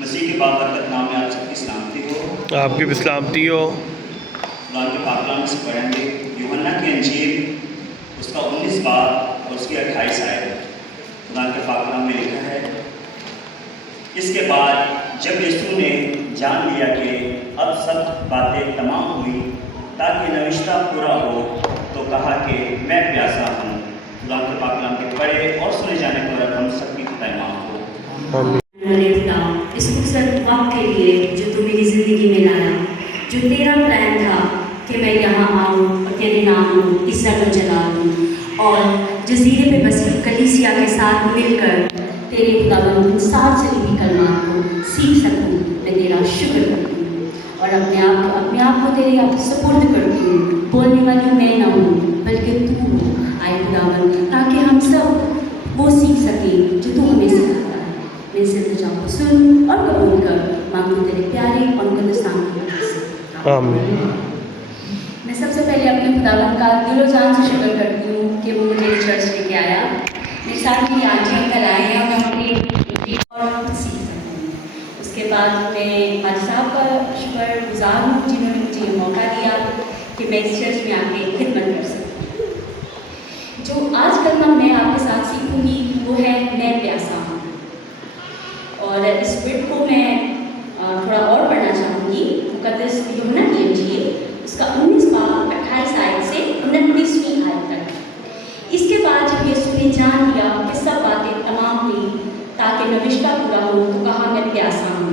मसीह के बाबरकत नाम में आप सबकी सलामती हो। आपकी भी सलामती हो। खुदा के पाक कलाम से पढ़ेंगे यूहन्ना की अंजील उसका 19 बाब और उसकी 28 आयत। खुदा के पाक कलाम में लिखा है, इसके बाद जब यीशु ने जान लिया कि अब सब बातें तमाम हुई ताकि नविश्ता पूरा हो, तो कहा कि मैं प्यासा हूँ। खुदा के पाक कलाम के पढ़े और सुने जाने पर हम सबकी पैमाम हो। इस खूबसूरत वक्त के लिए जो तू मेरी ज़िंदगी में लाया, जो तेरा प्लान था कि मैं यहाँ आऊँ और तेरे नाम लूँ, इज्जत और जलालूँ और जजीरे पे बसी कलीसिया के साथ मिलकर तेरे खुदावंद साथ से भी कलमात को सीख सकूँ। मैं तेरा शुक्र करती हूँ और अपने आप को तेरे आप सुपुर्द करती हूँ। बोलने वाली मैं ना हूँ बल्कि तू हो आए खुदावंद, ताकि हम सब वो सीख सकें जो तू हमें सिखाता है। मैं इसे तुझा को सुन और कबूल कर, मांगू तेरे प्यारे और गुलस्तान की वजह से। आमीन। मैं सबसे पहले अपने खुदावंद का दिलो जान से शुक्र करती हूँ कि वो मुझे चर्च लेके आया। मेरे साथ मेरी आंटी अंकल आए हैं और मैं अपनी और खुद सीख सकती हूँ। उसके बाद मैं हाजी साहब का शुक्रगुजार हूँ जिन्होंने मुझे ये मौका दिया कि मैं इस चर्च में आके खिदमत कर सकूँ। जो आज कलमा मैं आपके साथ सीखूँगी वो है मैं प्यासा हूँ, और इस बिट को मैं थोड़ा और पढ़ना चाहूँगी। मुकद्दस यूहन्ना की अंजील उसका 19 बाब 28 आयत से 29वीं आयत तक। इसके बाद जब यीशु ने जान लिया कि सब बातें तमाम हुई ताकि नविश्ता पूरा हो, तो कहा मैं प्यासा हूँ।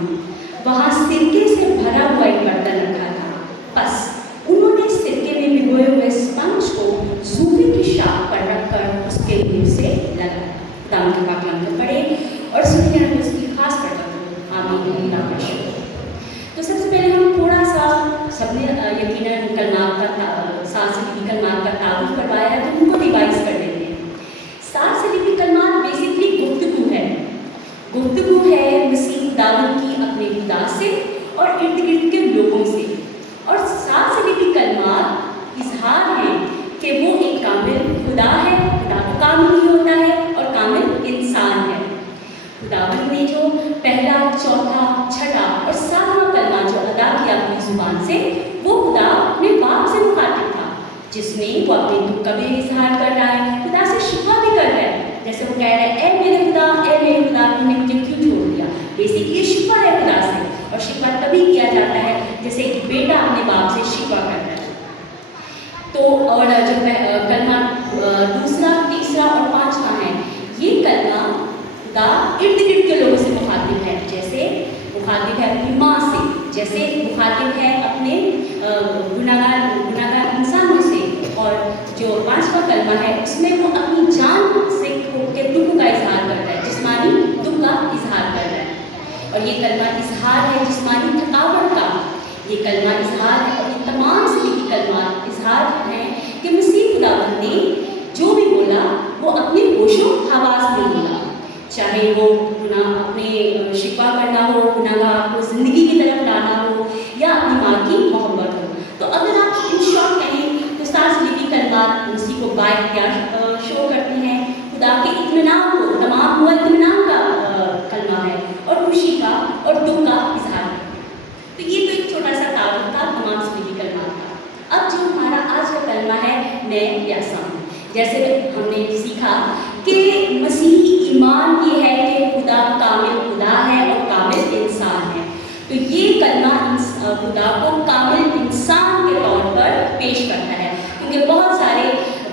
वहाँ सिरके से भरा हुआ एक बर्तन रखा था। बस उन्होंने सिरके में भिगोए हुए स्पंज को सूफे की शाख पर रखकर उसके मुंह से लगाया। दाम के पाक कलाम को पढ़े और सुनिए उसकी खास बरकत। आमीन। तो सबसे पहले हम थोड़ा सा सबने यकीनन कलमात का सात सलीबी कलमात का तारुफ करवाया है, तो उनको रिवाइज कर लेते हैं। सात सलीबी कलमात बेसिकली गुफ्तगू है मसीह खुदावंद की अपने खुदा से और इर्द गिर्द के लोगों से। और सात सलीबी कलमात इजहार है कि वो एक कामिल खुदा है, खुदा तो कामिल ही होता है और कामिल इंसान है। खुदावंद ने जो पहला, चौथा, छठा और सातवां कलमा जो अदा किया अपनी जुबान से, वो खुदा अपने बाप से मुखातिब था, जिसमें वो अपने दुख का भी इजहार कर रहा है, खुदा से शिकवा भी कर रहा है। जैसे वो कह रहा है, ए मेरे खुदा तुमने मुझे क्यों छोड़ दिया। बेसिकली शिकवा है खुदा से, और शिकवा तभी किया जाता है जैसे एक बेटा अपने बाप से शिकवा करता है। तो और जब कलमा दूसरा, तीसरा और पांचवा है, ये कलमा खुदा इर्द गिर्द के लोगों से मुखातिब है। जैसे मुखातिब है अपनी माँ से, जैसे मुखातिब है अपने गुनाहगार इंसानों से। और जो पांचवा कलमा है उसमें वो अपनी जान से के दुख का इजहार कर रहा है, जिस्मानी दुख का इजहार कर रहा है। और ये कलमा इजहार है जिस्मानी थकावट का। ये कलमा इजहार है और ये तमाम सलीबी कलमा इजहार है कि मसीह खुदावंद ने जो भी बोला वो अपने होशो हवास में बोला, चाहे वो अपने शिकवा करना हो, गुनाहगार को जिंदगी की तरफ लाना हो, या अपनी माँ की मोहब्बत हो। तो अगर आप इन शॉर्ट कहें तो सात सलीबी कलमात मसीह को बाइख्तियार शो करते हैं। खुदा के इत्मीनान को, तमाम हुआ इत्मीनान का कलमा है और खुशी का और दुख का इजहार है। तो ये तो एक छोटा सा तारुफ था तमाम सलीबी कलमात का। अब जो हमारा आज का कलमा है, मैं प्यासा हूँ। जैसे हमने सीखा कि मसीही ईमान ये है कि खुदा कामिल खुदा है और कामिल इंसान है। तो ये कलमा खुदा को कामिल इंसान के तौर पर पेश करता है, क्योंकि बहुत सारे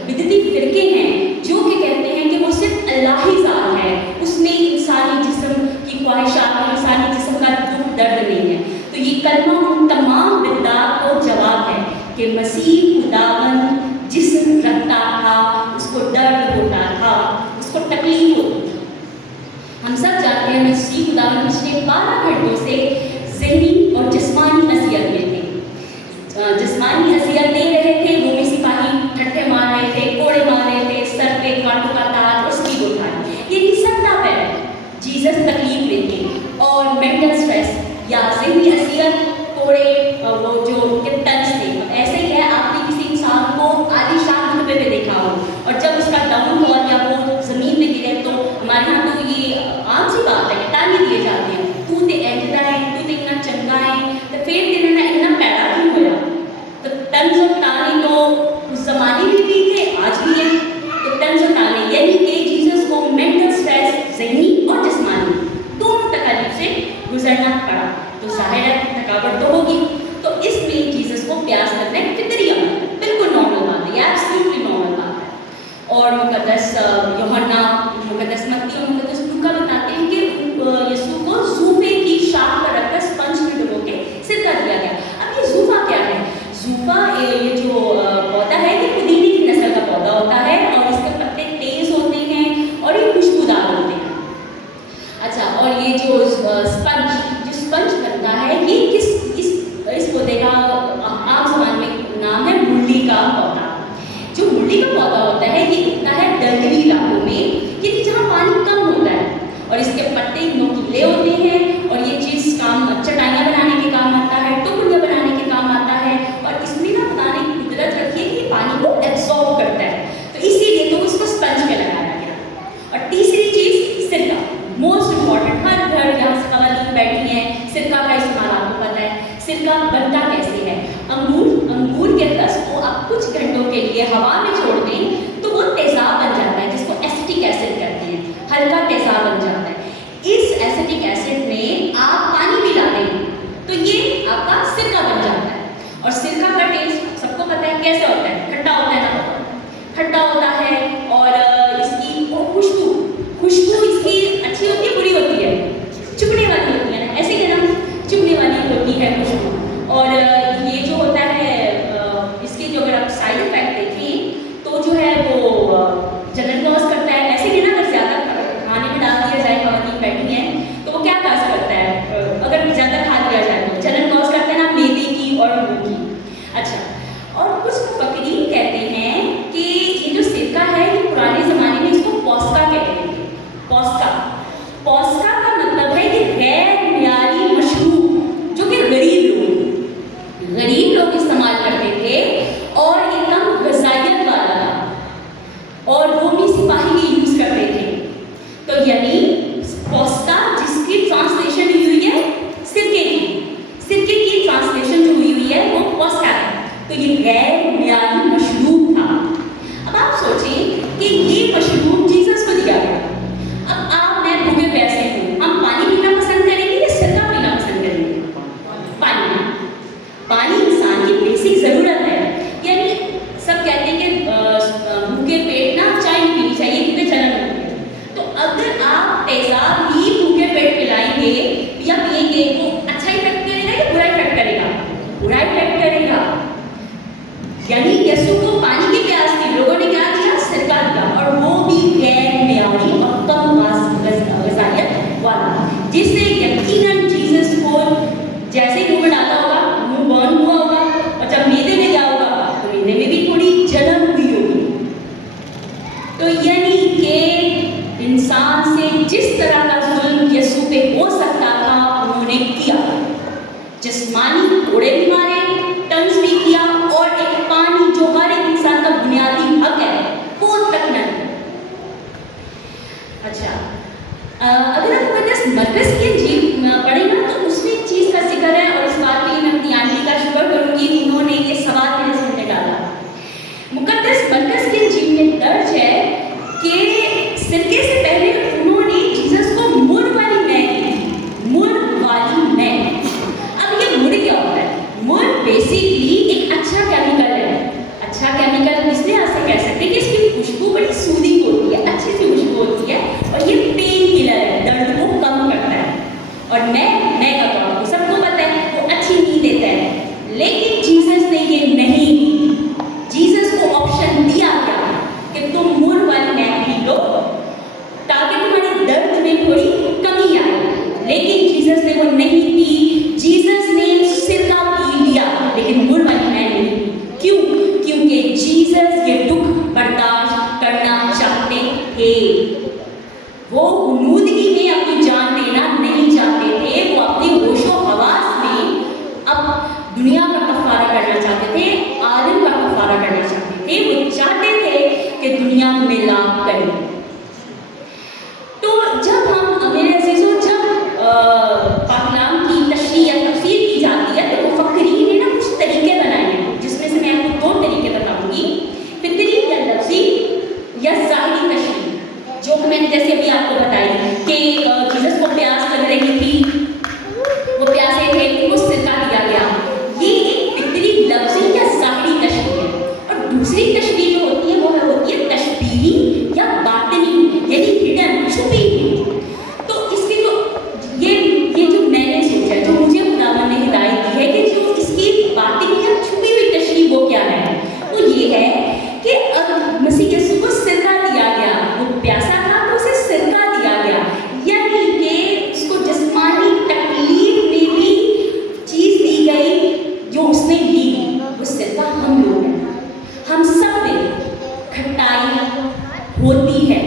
बिदती फिरके हैं जो कि कहते हैं कि वो सिर्फ अल्लाह ही ज़ात है, उसमें इंसानी जिस्म की ख्वाहिशात, इंसानी जिस्म का दुख दर्द नहीं है। तो ये कलमा उन तमाम बिदअत को जवाब है कि मसीह खुदावंद जिस्म रखता था, उसको दर्द होता था, उसको तकलीफ होती थी। हम सब जानते हैं मसीह खुदावंद पिछले 12 घंटों से ज़हनी और जिस्मानी अज़ियत में थे। जिस्मानी अज़ियत दे रहे थे, रोमी सिपाही ठट्ठे मार रहे थे, कोड़े मार रहे थे, सर पे कांटों का ताज और स्लीव उठाई। ये नहीं सकता पैर जीसस तकलीफ में थे। और मेंटल स्ट्रेस या ज़हनी अज़ियत, कोड़े, वो जो उनके तंज थे। ऐसे ही है, आपने किसी इंसान को आलीशान रुतबे पे देखा हो और जब उसका डाउनफॉल या वो ज़मीन में और मुकद्दस यूहन्ना, मुकद्दस मत्ती और मुकद्दस लूका बताते हैं कि यीशु को जूफे की शाख पर रखकर स्पंज में डुबो के सिरका दिया गया। अब ये जूफा क्या है? जूफा ये जो पौधा है ये पुदीने की नस्ल का पौधा होता है और इसके पत्ते तेज होते हैं और ये खुशबूदार होते हैं। अच्छा, और ये जो स्पंज बनता है ये इस पौधे का आम जबान में नाम है मुरली का पौधा। जो मुरली का पौधा होता है ये उगता है दलदली इलाकों में, यानी जहाँ पानी कम होता है, और इसके पत्ते नुकीले होते हैं और ये चीज़ चटाइयाँ बनाने के काम आता है, टुकड़ियाँ बनाने के काम आता है, और इसमें ना बनाने की कुदरत रखी है कि पानी को एब्जॉर्ब करता है, तो इसीलिए तो इसको स्पंज में लगाया गया। और तीसरी चीज़ सिरका, मोस्ट इम्पॉर्टेंट। हर घर यहाँ से खवातीन बैठी हैं, सिरका का इस्तेमाल आपको पता है। सिरका बनता कैसे है? अंगूर के रस को आप कुछ घंटों के लिए हवा में छोड़ दें तो वो तेजाब बन जाता है, जिसको एसिटिक एसिड कहते हैं, हल्का तेजाब बन जाता है। इस एसिटिक एसिड में आप पानी मिला देंगे तो ये आपका सिरका बन जाता है। और सिरका का टेस्ट सबको पता है कैसे होता है, खट्टा होता है ना, खट्टा होता है। और इसकी खुशबू इसकी अच्छी होती है, बुरी होती है, चुभने वाली होती है ना, ऐसे ही ना, चुभने वाली होती है खुशबू। और ये जो होता है इसके जो अगर आप साइड इफेक्ट देखें तो जो है वो जलन कॉज करता है। ऐसे भी ना अगर ज़्यादा खाने में डाल दिया जाए, खवातीन बैठी हैं तो वो क्या कॉज करता है, अगर ज़्यादा खा लिया जाए तो जलन कॉज करता है ना, मैदे की और मुंह की। अच्छा, और कुछ मुफक्किरीन कहते हैं कि ये जो सिरका है ये पुराने ज़माने में इसको पौस्का कहते थे। पौस्का का मतलब है कि गैर मियारी मशरूब जो कि गरीब लोग इस्तेमाल करते थे और एकदम गजाइत वाला था और रोमी सिपाही ये यूज़ करते थे। तो यानी पौस्का जिसकी ट्रांसलेशन हुई है सिरके की ट्रांसलेशन जो हुई है वो पौस्का है। तो ये गैर मियारी मशरूब था। अब आप सोचें कि ये मशरूब जीसस को दिया गया। अब आप मैं भूखे प्यासे हूँ, हम पानी पीना पसंद करेंगे या सिरका पीना पसंद करेंगे? पानी इंसान की बेसिक ज़रूरत है। यानी सब कहते हैं कि भूखे पेट ना चाय पीनी चाहिए क्योंकि जलन होती है। तो अगर आप तेजाब ही भूखे पेट पिलाएंगे या पिएंगे वो अच्छा इफेक्ट करेगा या बुरा इफेक्ट करेगा? बुरा इफेक्ट करेगा। यानी यीशु को पानी की प्यास थी, लोगों ने क्या दिया? सिरका दिया, और वो भी गैर मियारी और कम गज़ाइत वाला, जिससे यकीनन जीसस को जैसे ही मुंह में डाला होगा मुंह बर्न हुआ होगा, और जब मैदे में गया होगा तो मैदे में भी थोड़ी जलन हुई होगी। तो यानी कि इंसान से जिस तरह का जुल्म यीशु पे हो सकता था उन्होंने किया। जिस्मानी कोड़े भी मारे, टंज भी किया, और एक पानी जो हर एक इंसान का बुनियादी हक है वो तक नहीं। अच्छा, अगर आप मुकद्दस मरकज़ की इंजील पढ़ेंगे तो उसमें एक चीज़ का जिक्र है, और इस बात के लिए मैं अपनी आंटी का शुक्र करूँगी, उन्होंने ये सवाल मेरे सामने डाला। मुकद्दस मरकज़ की इंजील में दर्ज है कि सिरके से पहले उन्होंने जीसस को मुर वाली मैं। अब ये मुर क्या होता है? मुर बेसिकली एक अच्छा केमिकल है। अच्छा केमिकल इस लिहाज से कह सकते हैं कि इसकी खुशबू बड़ी सूदिंग होती है, अच्छी सी खुशबू होती है, और ये पेन किलर है, दर्द को कम करता है। और मैं का तो आपको सबको पता है वो अच्छी नींद देता है, लेकिन जीसस ने ये नहीं, जीसस को ऑप्शन दिया क्या कि तुम मुर वाली मैं पी लो ताकि तुम्हारे दर्द में थोड़ी कमी आए, लेकिन जीसस ने वो नहीं पी। जीसस ने सिरका पी लिया लेकिन मुर वाली मैं नहीं। क्यों? क्योंकि जीसस ये दुख बर्दाश्त करना चाहते थे। वो हुनूदगी में अपनी जान देना नहीं चाहते थे, वो अपने होशो हवास में अब दुनिया का कफारा करना चाहते थे, आदम का कफारा करना चाहते थे। वो चाहते थे कि दुनिया में लाभ करें। तो जब हम मेरे अजीज़ों जब पाकलाम की तशरीह या तफसीर की जाती है तो मुफक्किरीन ने ना कुछ तरीके बनाए हैं, जिसमें से मैं आपको 2 तरीके बताऊंगी, फितरी या लफ्ज़ी या ज़ाहिरी तशरीह। जो कि मैंने जैसे अभी आपको बताई कि जीसस को प्यास लग रही थी, वो प्यासे थे, उनको सिरका दिया गया। ये एक फितरी लफ्ज़ी या ज़ाहिरी तशरीह है। और दूसरी तशरीह जो होती है वो होती है तशबीही छुपी हुई। तो इसके जो ये जो मैंने सोचा, जो मुझे खुदावन ने हिदायत दी है कि जो इसकी बातें या छुपी हुई तशरीह वो क्या है, वो ये है कि मसीह यीशु को सिरका दिया गया, वो प्यासा था तो उसे सिरका दिया गया, यानी कि उसको जिस्मानी तकलीफ में भी चीज़ दी गई जो उसने ली। वो सिरका हम लोग हैं, हम सब में खट्टाई होती है,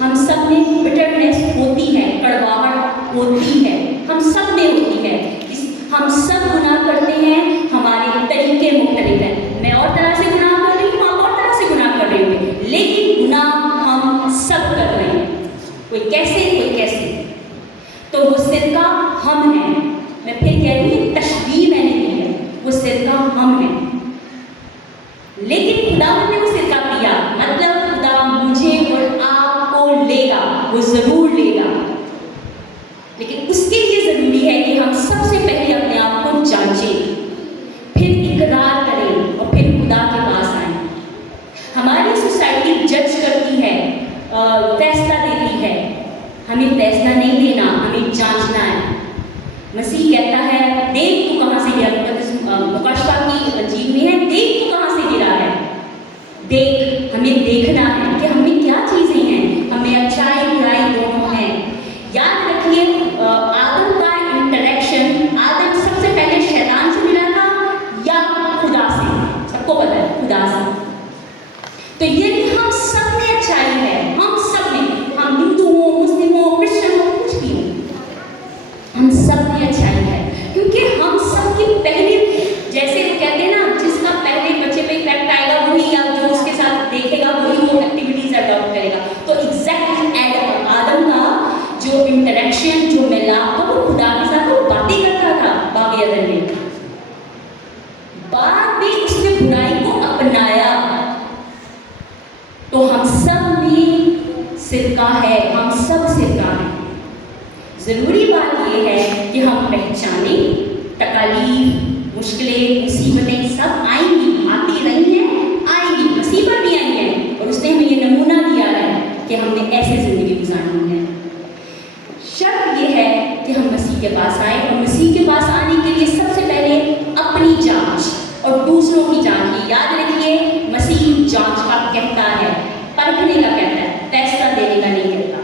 हम सब में बिटरनेस होती है, कड़वाहट होती है, हम सब में होती है। हम सब गुनाह करते हैं, हमारे तरीके मुख्तलिफ हैं। मैं और तरह से गुनाह कर रही हूँ, आप और तरह से गुनाह कर रहे होंगे, लेकिन गुनाह हम सब कर रहे हैं, कोई कैसे कोई कैसे। तो वो सिरका हम हैं। मैं फिर कह रही हूँ, तशबीह मैंने दी है, वो सिरका हम हैं। लेकिन खुदावन ने वो सिरका पिया, मतलब खुदा मुझे और आपको लेगा, वो जरूर लेगा। लेकिन उसके लिए जरूरी है कि हम सबसे पहले अपने आप को जांचें, फिर इकरार करें और फिर खुदा के पास आए। हमारी सोसाइटी जज करती है, फैसला देती है, हमें फैसला नहीं देना, हमें जांचना है। मसीह कहता है, देख तू कहाँ से गिरा, मुकाशवा की अंजील में है, देख तू कहाँ से गिरा है। देख, हमें देखना है कि हमें क्या चीज़ें हैं, हमें अच्छाई बुराई दोनों हैं। याद रखिए, आदम का इंटरेक्शन, आदम सबसे पहले शैतान से मिला था या खुदा से? सबको पता है, खुदा से। तो यदि हम सब में अच्छाई है, हम सब में, हम हिंदू हो, मुस्लिम हो, क्रिश्चियन हो, कुछ भी हो, हम सब में अच्छाई है, क्योंकि हम सब की पहली, जैसे कहते हैं ना, जिसका पहले बच्चे पे इफेक्ट आएगा वही, या जो उसके साथ देखेगा वही वो एक्टिविटीज अडॉप्ट करेगा। तो एग्जैक्टली आदम का जो इंटरेक्शन, जो मिलाप था, वो खुदा के साथ वो बातें करता था बाग एदन में। बाद में उसने बुराई को अपनाया। तो हम सब में सिरका है, हम सब सिरका हैं। जरूरी बात यह है कि हम पहचाने, तकालीफ, मुश्किलें, मुसीबतें सब आएंगी, आती रही हैं, आएंगी, मुसीबत भी आई है, और उसने हमें ये नमूना दिया है कि हमने ऐसे जिंदगी गुजारनी है। शर्त यह है कि हम मसीह के पास आए, और मसीह के पास आने के लिए सबसे पहले अपनी जांच और दूसरों की जांच की। याद रखिए, मसीह जांच का कहता है, परखने का कहता है, फैसला देने का नहीं कहता।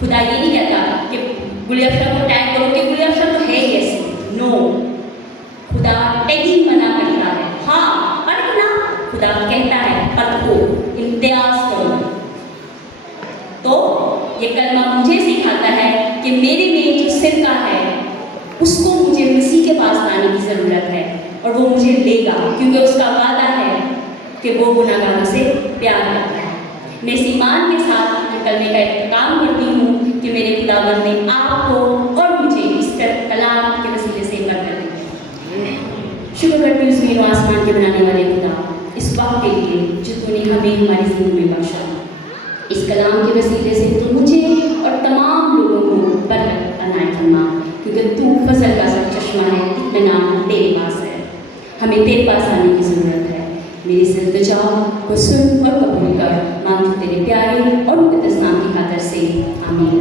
खुदा ये नहीं कहता कि गुलिया अफसर को टैग करो कि गुलिया अफसर तो है ही ऐसे। नो, खुदा टैगिंग मना करता है। हाँ, परखना खुदा कहता है, परखो, इम्तियाज करो। तो ये कलमा मुझे सिखाता है कि मेरे में जो सिरका है उसको मुझे मसीह के पास लाने की ज़रूरत है, और वो मुझे लेगा, क्योंकि उसका वादा है कि वो गुनाहगारों से प्यार करता है। मैं इस ईमान के साथ निकलने का काम करती हूँ कि मेरे खुदावंद ने आपको और मुझे इस कलाम के वसीले से बरकत दी। शुक्र करती हूँ ज़मीन और आसमान के बनाने वाले खुदा, इस वक्त के लिए जो तूने हमें हमारी ज़िंदगी में बख्शा। इस कलाम के वसीले से तू मुझे और तमाम लोगों को बरकत अनायत फरमा, क्योंकि तू फजल का सब चश्मा है, इत्मीनान तेरे पास है। हमें तेरे पास आने की ज़रूरत है। मेरी इल्तिजा को सुन और कबूल कर, मांगती तेरे प्यारे और मुक़द्दस नाम की खातिर से, आमीन।